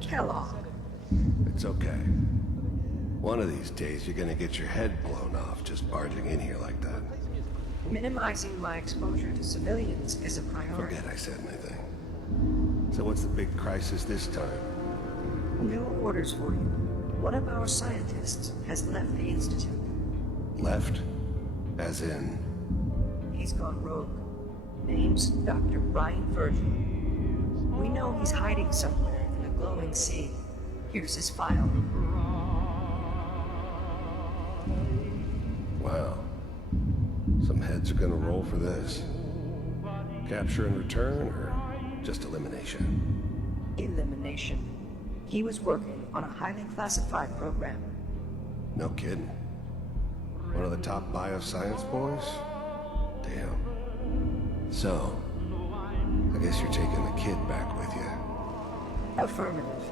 Kellogg. It's okay. One of these days you're gonna get your head blown off just barging in here like that. Minimizing my exposure to civilians is a priority. Forget I said anything. So what's the big crisis this time? No orders for you. One of our scientists has left the Institute. Left? As in... He's gone rogue. Name's Dr. Brian Virgil. We know he's hiding somewhere in a glowing sea. Here's his file. Wow. Some heads are gonna roll for this. Capture and return, or just elimination? Elimination. He was working on a highly classified program. No kidding. One of the top bioscience boys? Damn. So, I guess you're taking the kid back with you. Affirmative.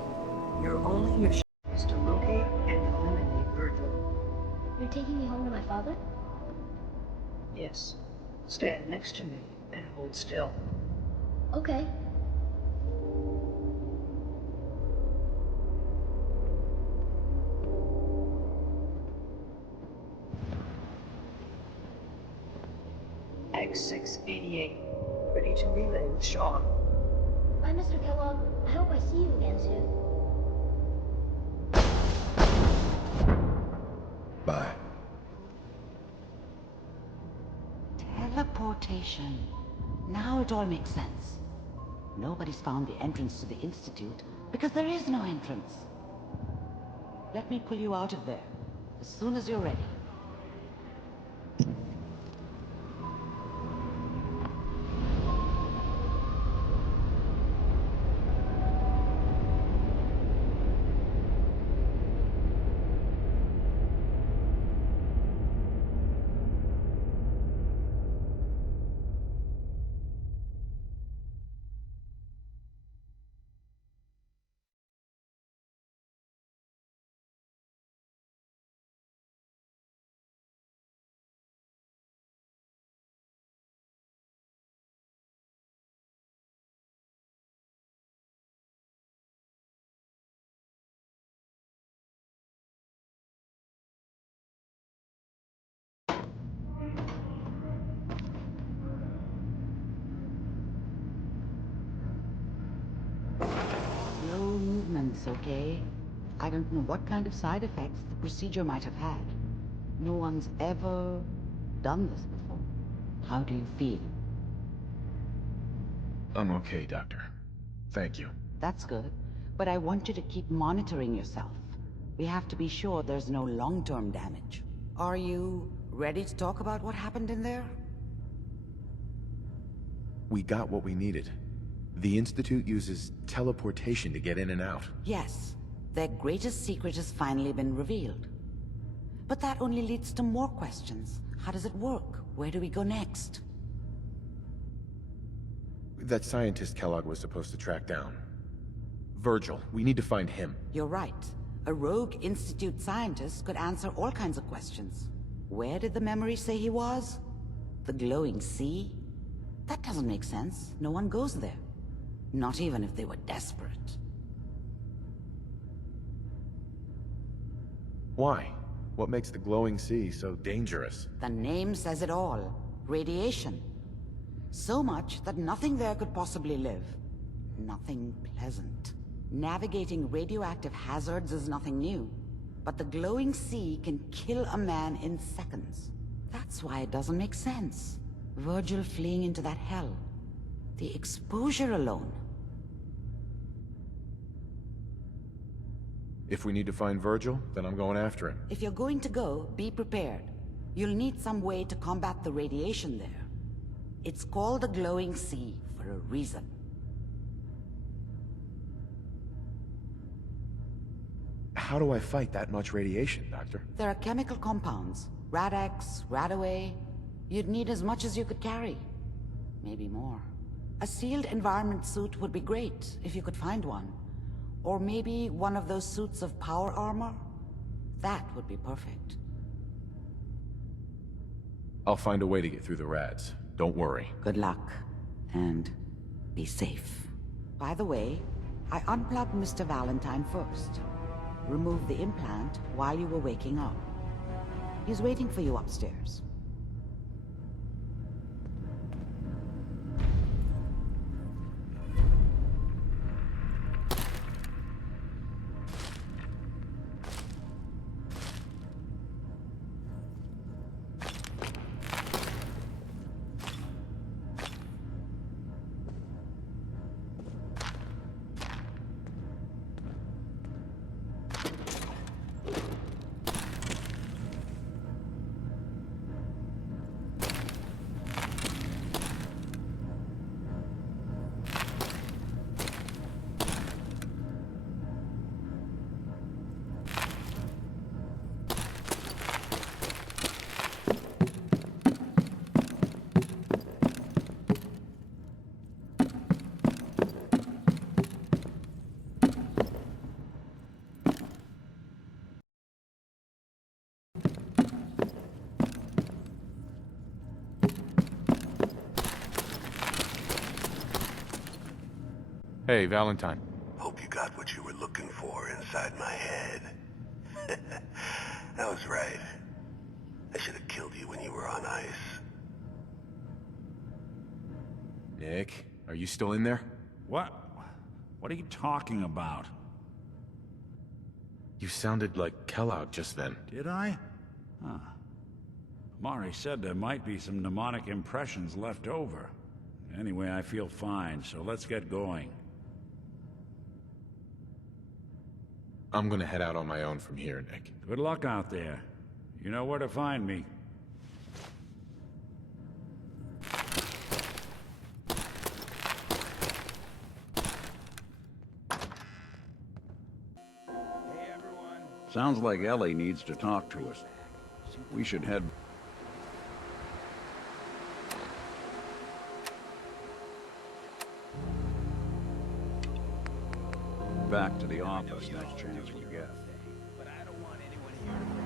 Your only mission is to locate and eliminate Virgil. You're taking me home to my father? Yes. Stand next to me and hold still. Okay. X688. Ready to relay with Sean. Bye, Mr. Kellogg. I hope I see you again soon. Bye. Teleportation. Now it all makes sense. Nobody's found the entrance to the Institute because there is no entrance. Let me pull you out of there as soon as you're ready. Slow movements, okay? I don't know what kind of side effects the procedure might have had. No one's ever done this before. How do you feel? I'm okay, Doctor. Thank you. That's good, but I want you to keep monitoring yourself. We have to be sure there's no long-term damage. Are you ready to talk about what happened in there? We got what we needed. The Institute uses teleportation to get in and out. Yes, their greatest secret has finally been revealed. But that only leads to more questions. How does it work? Where do we go next? That scientist Kellogg was supposed to track down. Virgil, we need to find him. You're right. A rogue Institute scientist could answer all kinds of questions. Where did the memory say he was? The glowing sea? That doesn't make sense. No one goes there. Not even if they were desperate. Why? What makes the glowing sea so dangerous? The name says it all. Radiation. So much that nothing there could possibly live. Nothing pleasant. Navigating radioactive hazards is nothing new. But the glowing sea can kill a man in seconds. That's why it doesn't make sense. Virgil fleeing into that hell. The exposure alone. If we need to find Virgil, then I'm going after him. If you're going to go, be prepared. You'll need some way to combat the radiation there. It's called the glowing sea for a reason. How do I fight that much radiation, Doctor? There are chemical compounds. Rad-X, Radaway. You'd need as much as you could carry. Maybe more. A sealed environment suit would be great, if you could find one. Or maybe one of those suits of power armor? That would be perfect. I'll find a way to get through the rads. Don't worry. Good luck. And be safe. By the way, I unplugged Mr. Valentine first. Removed the implant while you were waking up. He's waiting for you upstairs. Hey, Valentine. Hope you got what you were looking for inside my head. I was right. I should have killed you when you were on ice. Nick, are you still in there? What? What are you talking about? You sounded like Kellogg just then. Did I? Huh. Mari said there might be some mnemonic impressions left over. Anyway, I feel fine, so let's get going. I'm gonna head out on my own from here, Nick. Good luck out there. You know where to find me. Sounds like Ellie needs to talk to us. We should head back to the office next chance we get. But I don't want anyone here to